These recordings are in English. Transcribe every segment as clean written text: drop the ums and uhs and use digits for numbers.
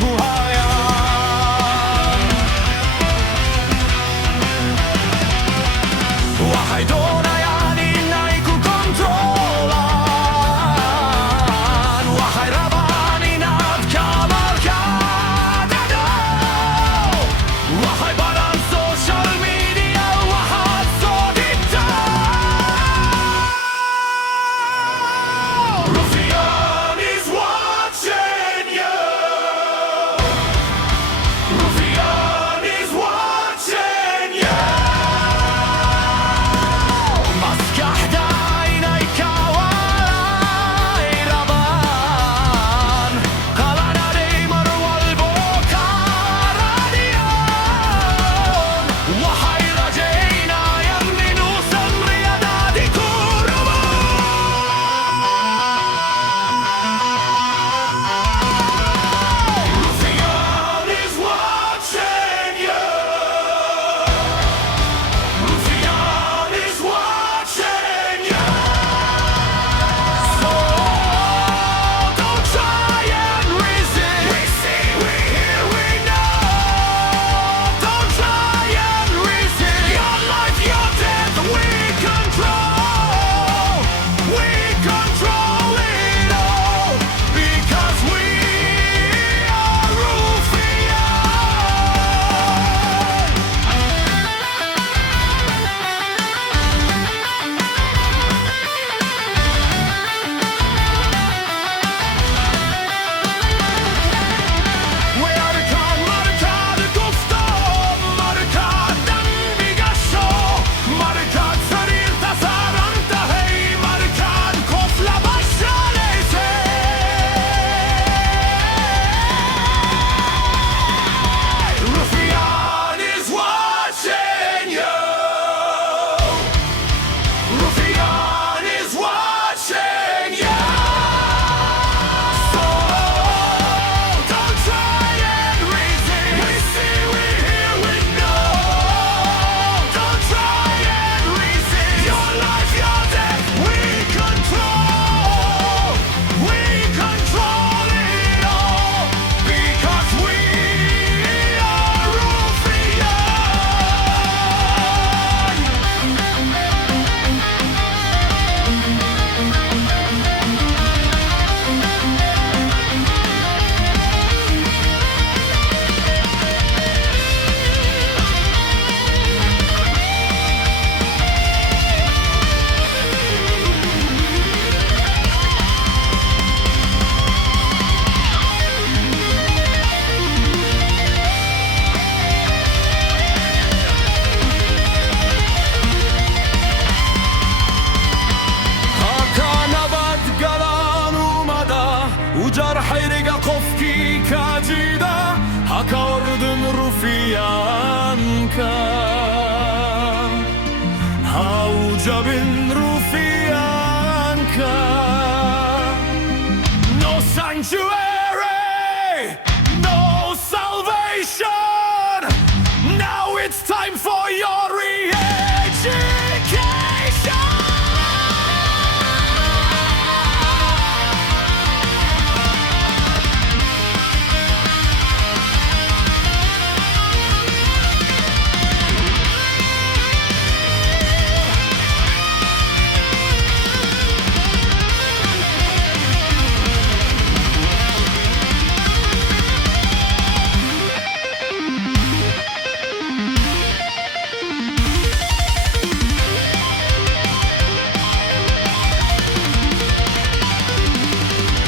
buhayan. Wahai dona yang inai ku kontrolan, wahai Raban inat kamalkan dado, wahai badan social media wahat sodita. Ruffian is watching you. Ruffian is watching you. مسكح عينيك وراي ربان قلنا ريمر والبكاء راديون وحي رجينا يمن سمر يدادي Ruffian is watching you. Ruffian is watching you. So don't try and resist. We see, we hear, we know. Don't try and resist. Your life, your death, we control. We control it all because we are Ruffian. Wearkan markad gustom, markad den bigasho, markad sarir tasaranta hei, markad kofla bashalese. Ruffian is watching you. Ruffian is watching you. So don't try and resist. We see, we hear, we know. Don't try and resist. Your life, your death, we control. We control it all because we are Ruffian. Hakanavad galan umada ujar hayriga qofki kajida haka ordun Ruffianka haujabin Ruffianka. No sanctuary, no salvation. Now it's time for your re-education.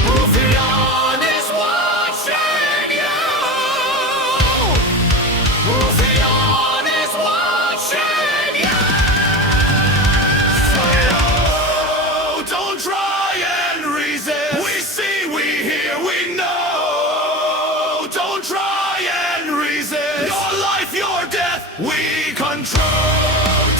Ruffian is watching you. Ruffian is watching you. So don't try and resist. We see, we hear, we know. Don't try and resist. Your life, your death, we control.